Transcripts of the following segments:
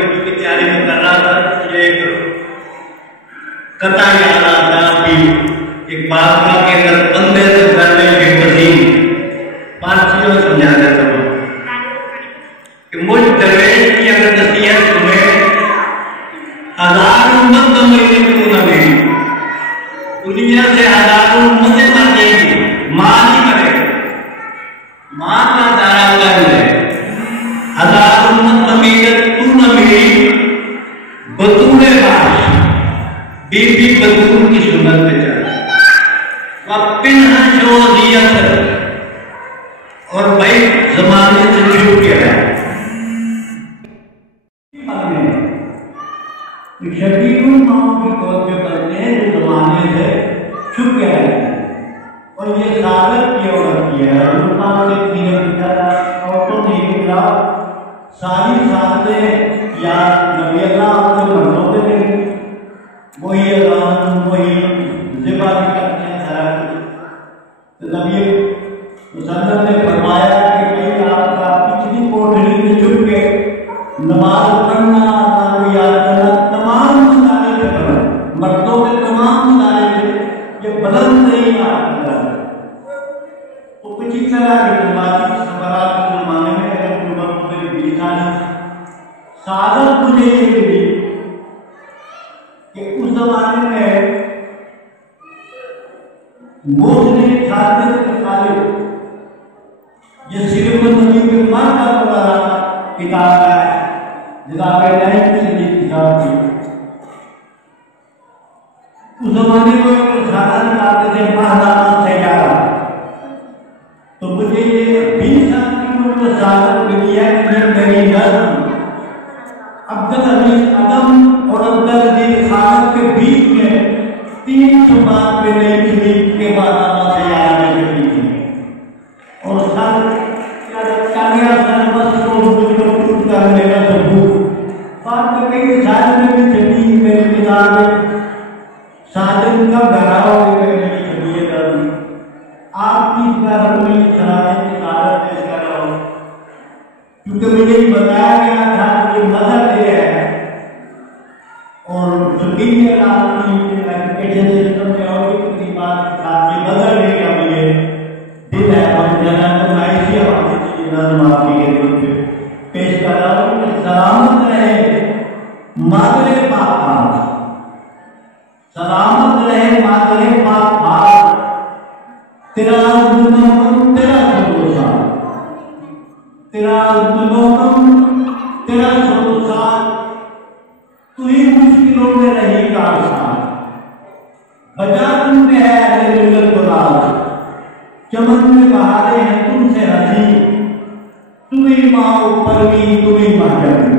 Duty की तैयारी में कर रहा था, मुझे एक कथा याद आता कि एक बादशाह के अंदर बंदे से करने के वजीर पारसियों में समझा देता हूँ कि मुझ दरवेश की अगर नसीहत सुने 1000 उम्मत तो मेरी क्यों न मेरी, दुनिया से 1000 उम्मतें मर जाएगी, मां नहीं मरेगी, मां का दारा कर ले 1000 उम्मत न मेरी तू न मेरी, बतूरे बाश बीबी बतूर की सुन्नत पे चल पिन्हा जो दिया और भाई जमाने से छुप गया शकीरों माओ की तौर पे करते हैं जो जमाने से छुप गया है। और ये सागर की औरत की है, औरतों ने निकला सारी सातें या नबी अल्लाह के मर्दों पे नहीं, वही अल्लाह वही जिबा करते हैं सारा। तो नबी मुसल्लम ने फरमाया कि भाई आपका पिछली कोठरी में छुप के नमाज पढ़ना, अल्लाह को याद करना, तमाम मुसाले पे पढ़ो, मर्दों के तमाम मुसाले पे ये बुलंद नहीं याद करना। तो कुछ इस तरह के जमाती सवारात के जमाने में सादत मुझे ये मिली कि उस जमाने में मोहने खाते ये सिर्फ नबी के मान का द्वारा किताब है, किताब थी। उस जमाने में खाना निकालते थे महादान से ग्यारह, तो मुझे ये 20 साल की उम्र में सादत मिली है कि मेरी नज़्म अब्दुल अजीज अदम और अब्दुल अजीज खान के बीच में 300 बात पे नहीं थी के बाद से याद नहीं थी। और सर कामयाब सर बस को मुझको टूट कर मेरा सबूत बात तो कई साल में भी चली मेरी किताब साजन का घराव मेरी छवि दर्द आपकी बार में सलाह की सादत पेश कर रहा हूँ, क्योंकि मुझे बताया गया था कि मदद ये है और छुट्टी के आपकी एजुकेशन सिस्टम में और भी बात आपकी मदद नहीं का मुझे दिन है और जना तो नाइसी आपकी आपकी के रूप में पेश कर रहा हूँ कि सलामत रहे मादरे पाक भाग, सलामत रहे मादरे पाक भाग, तेरा जुनून तेरा भरोसा, तेरा जुनून तेरा भरोसा, तू ही मुश्किलों में रही का आसान, बजा तुमने है मिलत को राज, चमन में बहारे हैं तुमसे हंसी, तुम्ही माँ परवी तुम्ही माँ जमी।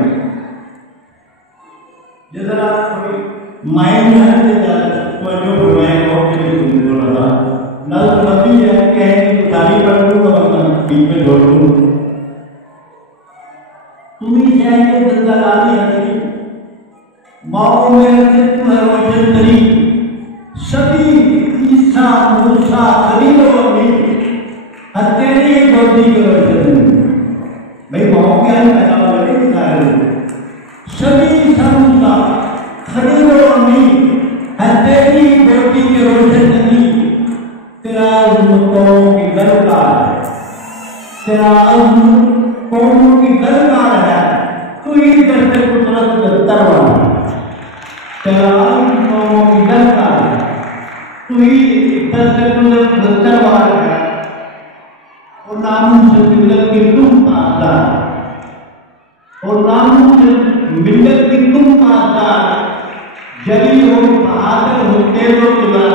जरा थोड़ी माइंड है तो जो मैं बहुत तुमने बोला था नल नबी है कि गाली कर दूँ और बीच में जोड़ दूँ, तुम्ही जाएंगे जिंदगानी हंसी, माओ में अस्तित्व है रोशन तरी, सभी ईसा मूसा खरीदो भी हत्यारी गोदी के रोशन भाई माओ के हम पैदा वाले सारे सभी ईसा मूसा खरीदो भी हत्यारी गोदी के रोशन तरी, तेरा कौमों की दरकार है, तेरा कौमों की दरकार है, तू ही दर्द कुदरत तरवार, तेरा कौमों की दरकार है, तू ही दर्द कुदरत तरवार है, और नामों से मिलत की तुम आजाद, और नामों से मिलत की तुम आजाद, जली हो बहादुर हो तेरो तुला,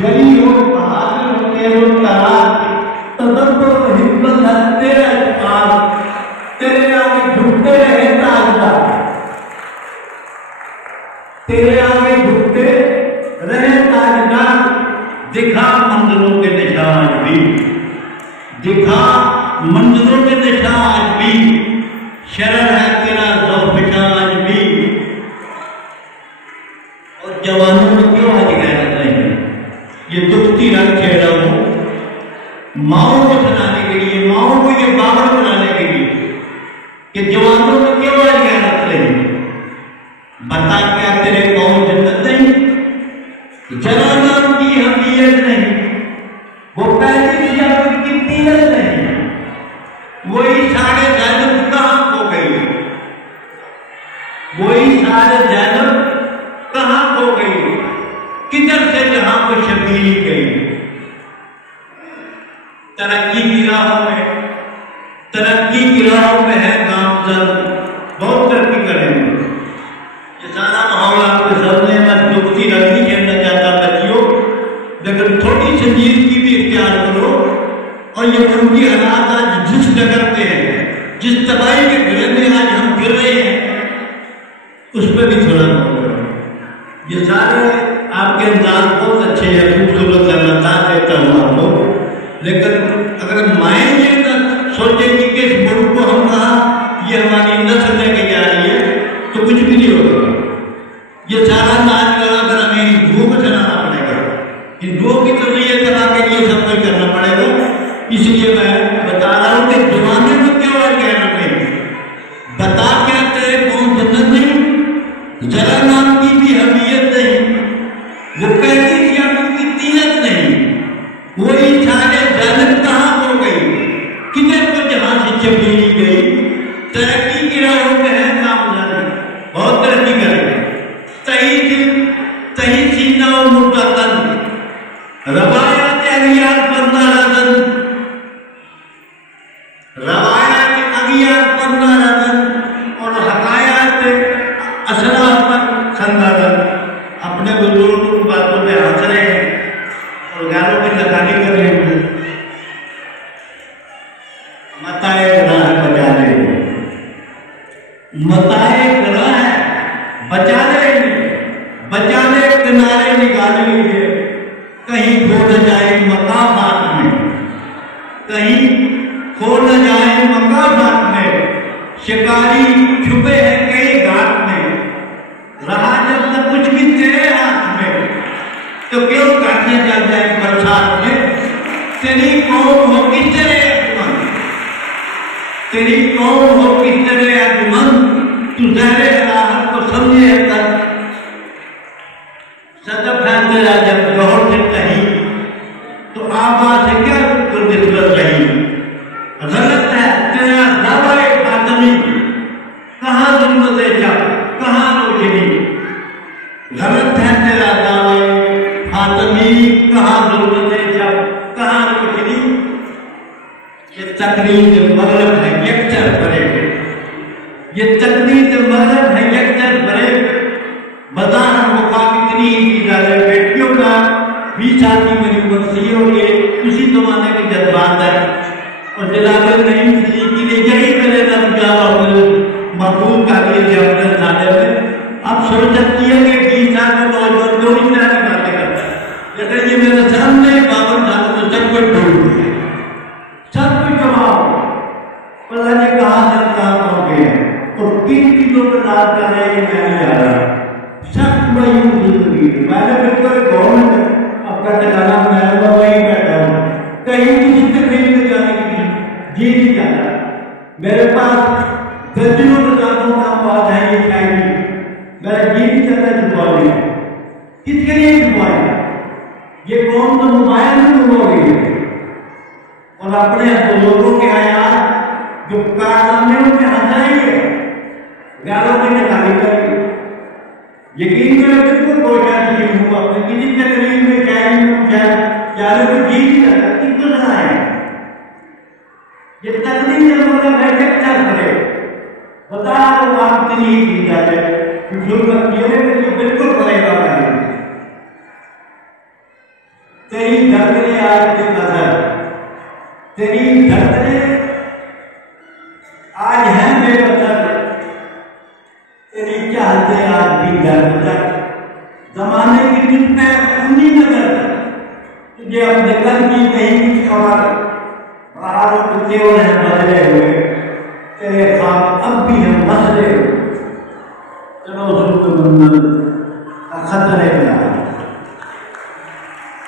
जली हो बहादुर हो तेरो तला, तदब्बर हिम्मत है तेरा इकबाल, तेरे आगे झुकते रहे ताजदार, तेरे आगे झुकते रहे ताजदार, दिखा मंदिरों के निशान भी, दिखा मंदिरों के निशान भी, शरण है तेरा ज़ौफ़-ए आज भी। और जवानों में क्यों आज गैरत नहीं, ये दुखती रंग छेड़ा हूँ माओ को सुनाने के लिए, माओ को ये बाबर बनाने के लिए कि जवानों में क्यों आज गैरत वही सारे जैनब कहाँ खो गई, किधर से जहां को शबीली गई। तरक्की की राहों में, तरक्की की राहों में है गामजन, बहुत तरक्की करेंगे। ये सारा माहौल आपके सामने मैं दुखती रंगी खेलना चाहता बच्चियों, लेकिन थोड़ी संजीदगी भी इख्तियार करो। और ये मुल्की हालात आज जिस डगर पे है, जिस तबाही के घरे में आज हम गिर रहे हैं, उस पर भी थोड़ा ये सारे आपके अंदाज बहुत अच्छे हैं, खूबसूरत है, देता हूँ आपको। लेकिन अगर माएँ ये न सोचेंगी कि इस मुल्क को हम कहा ये हमारी नस्ल लेके जा रही है, तो कुछ भी नहीं होगा। ये सारा नाच गाना अगर हमें हिंदुओं को चलाना पड़ेगा, हिंदुओं की तो ये कला के लिए सब कुछ करना पड़ेगा। इसलिए मैं बता रहा हूँ कि जमाने को क्यों कह रहे हैं, बता क्या तेरे कौन जन्नत नहीं, जरा नाम की भी हमीयत नहीं, वो कहती थी अब उनकी तीनत नहीं। वही सारे जानत कहाँ हो गई, किधर को जहां से चबीली गई। तरक्की की राहों में है नामजानी, बहुत तरक्की करेंगे। तही दिल तही सीना और मुर्दा तन, रवायत अगियार पन्ना रतन, रवायत अगियार पन्ना रतन और हकायत असरा पर खंदारन। अपने बुजुर्गों की बातों पे हंस रहे हैं और गालों में लगानी कर रहे हैं। मताए ग्रह बचा रहे, मताए ग्रह बचा रहे, बचाने किनारे निकाल लीजिए, कहीं खो न जाए मकामात में, कहीं खो न जाए मकामात में। शिकारी छुपे हैं कई घाट में, रहा जब तक कुछ भी तेरे हाथ में, तो क्यों काटने चल जाए बरसात में। तेरी कौम हो किस तरह अजमन, तेरी कौम हो किस तरह अजमन, तू ज़हरे राहत को समझे तक। सदब है तेरा जब जोहर से कहीं, तो आवाज से क्या तो निस्बत रही। गलत है तेरा दावा फातमी, कहाँ जुल्मत जब कहाँ रोशनी। गलत है तेरा दावा फातमी, कहाँ जुल्मत जब कहाँ रोशनी। ये तकरीर मगरब है यकचर भरे, ये तकरीर मगरब है यकचर भरे। बदान मुका कितनी ही डाले बेटियों का भी शादी मेरी बंसी हो गई। उसी जमाने के जज्बात है और जलाल नहीं की ने यही मेरे नब महबूब का लिए अपने साले में। अब सोचत किया कि 20 साल में नौजवान दो इस तरह की बातें करता है, लेकिन ये मेरे सामने 52 साल में सब कुछ ढूंढ गया, सब कुछ जमाओ, पता नहीं कहाँ से कहाँ पहुँच गए और किन चीजों पर नाज कर रहे हैं मैं नहीं जा रहा। सख्त जिंदगी मैंने बिल्कुल गवर्नमेंट अपना ठिकाना बनाया हुआ, वहीं बैठा हूँ, कहीं किसी तकलीफ में जाने की जी नहीं जाता। मेरे पास दर्जनों किताबों का बात है, ये शायरी मेरा जी नहीं चाहता छुपाने। किसके लिए छुपाए, ये कौन तो नुमाया में हो गई है और अपने बुजुर्गों के हयात जो कारनामे उनके हंसाएंगे, गालों में निकाली करेंगे। यकीन करो बिल्कुल कोशिश नहीं हुआ, अपने किसी तकलीफ में चाहे को जी नहीं करता, किसको सुनाए। ये तकलीफ जब मतलब है क्या करे, बता तो आप इतनी ही की जाए बिल्कुल करेगा। तेरी धड़कने आज की नजर, तेरी धड़कने आज है बेबदर, तेरी चाहते आज भी दर जमाने की दिन में उन्हीं नजर तुझे अपने घर की कहीं कुछ खबर बाहर केवल है बदले हुए, तेरे ख्वाब अब भी हम मसले हुए। चलो मंदिर खतरे में,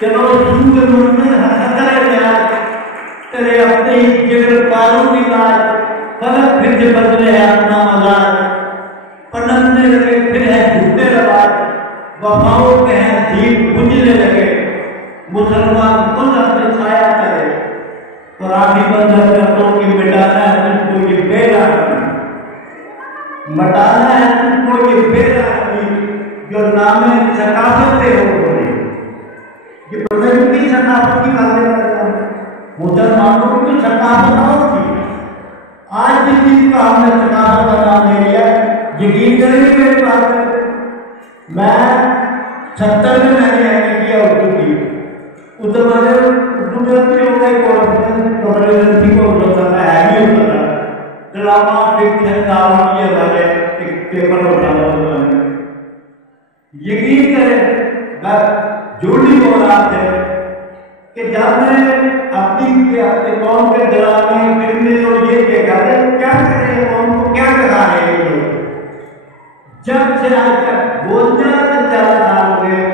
चलो सूर्य मंदिर खतरे में, तेरे अपने ही जिगर पारों की लाज, फलक फिर से बदले है अपना मजाज, पलटने लगे फिर है झूठे रवाज, वफाओं के हैं दीप बुझने लगे, मुसलमान खुद अपने छाया करे, कुरानी बंधन करतों की मिटाना है तुझको ये बेरा। मटाना है तुमको ये बेरामी जो नाम सकाफत पे हो गए। ये प्रदेश की सकाफत की बातें करता हूँ, मुसलमानों की तो सकाफत और थी। आज जिस चीज का हमने सकाफत का नाम ले लिया, यकीन करेंगे मेरी बात में, मैं 70 में मैंने एम किया उर्दू की, उधर मैंने उर्दू में अपने हो गए कॉन्फ्रेंस को होता था, है भी होता था, ड्रामा फिक्शन नाम ये वाले एक पेपर होता था। यकीन करें मैं झूठ नहीं बोल रहा था कि जब मैं अपने कौम के दौरान फिल्में और ये देखा क्या करें, कौम को क्या करा रहे हैं लोग, जब से आज तक बोलते हैं 4 साल हो गए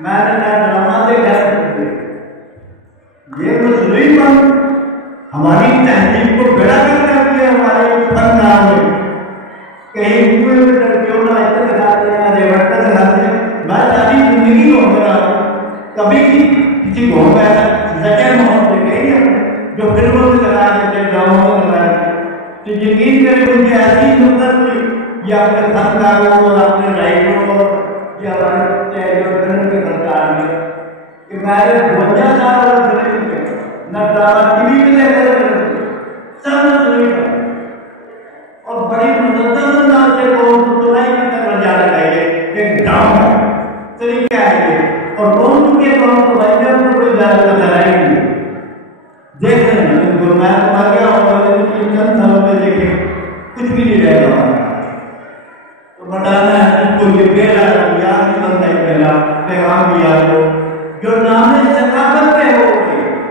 मैंने ना ड्रामा देखा ये मुस्लिम हमारी तहजीब को बेड़ा करके हमारे फनकार में कहीं क्यों ना ऐसे दिखाते हैं, रेवटता दिखाते हैं। मैं सारी जिंदगी घूम रहा हूँ, कभी किसी घूम गया जगह मोहब्बत देखे जो फिल्मों में लगा देते, ड्रामों में लगा देते, तो यकीन करें मुझे ऐसी सुंदर हुई या अपने फनकारों और अपने राइटरों को या फिल्म के फनकार में कि मैंने 52 साल न ड्रामा टीवी में देखा सब और बड़ी मुद्दत नाम से कौन तो नहीं करना जा रहा है एक ड्रामा तरीका है ये, और कौन के कौन को भाई को कोई ज्यादा नजर आएगी देख रहे हैं तो मैं आ गया और इन सालों में देखे कुछ भी नहीं रहेगा। तो बताना है तुमको ये पहला याद नहीं बनता है, पहला पैगाम भी आपको जो नाम है सकाफत पे हो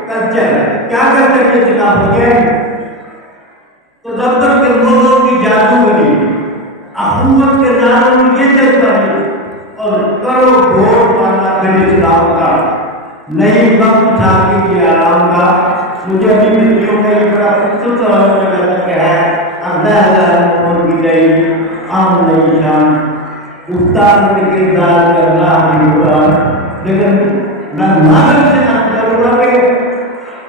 कल्चर क्या करते हैं सकाफत के, तो जब तक के लोगों की जादूगरी हुकूमत के नाम में ये चल पड़ी और करो वोट पाना फिर इस्लाम का नई वक्त छापी के आराम का। मुझे अभी मित्रों का ये बड़ा खूबसूरत लगा है अल्लाह की जाएगी आम नई शान उस्ताद के किरदार करना नहीं होगा, लेकिन मैं नागरिक से ना करूँगा कि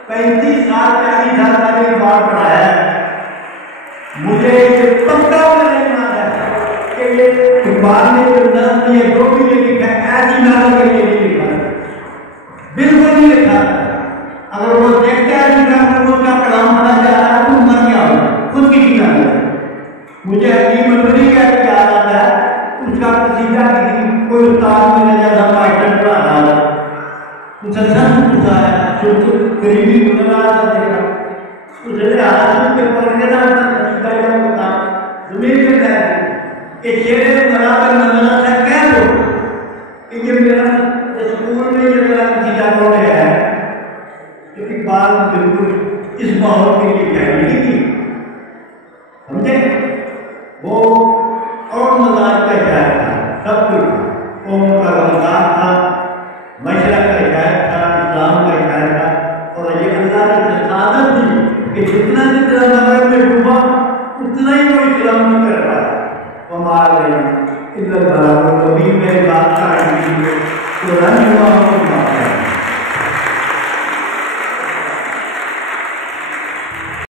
35 साल 40 साल का भी बात पढ़ाया है, मुझे ये पक्का नहीं माना कि ये बाद में जो नज़म ये जो भी लिखा ऐसी नाम के लिए नहीं लिखा, बिल्कुल नहीं लिखा। अगर वो देखते हैं कि उसका कलाम पढ़ा जा रहा है तो मर गया होगा खुद की किताब। मुझे अजीब नहीं क्या आता है उसका सीधा कोई उस्ताद में जैसा पाइटन पढ़ा रहा है उसे सब पूछा है गरीबी गुजरा देखा उसने हाथ के पढ़ने का बता जमीन में है कि शेर बराबर नजर आता क्या हो कि ये मेरा स्कूल में ये मेरा सीधा रोड है क्योंकि बाल बिल्कुल इस माहौल के लिए क्या नहीं की समझे वो और मजाक का शायर था सब कुछ कौम का रमजान था मशरक का शायर था इस्लाम का शायर था और ये अल्लाह की सादत थी कि जितना जितना नगर में डूबा उतना ही कोई इस्लाम नहीं कर पाया। कमाल है इधर बराबर कभी मेरी बात का तो रंग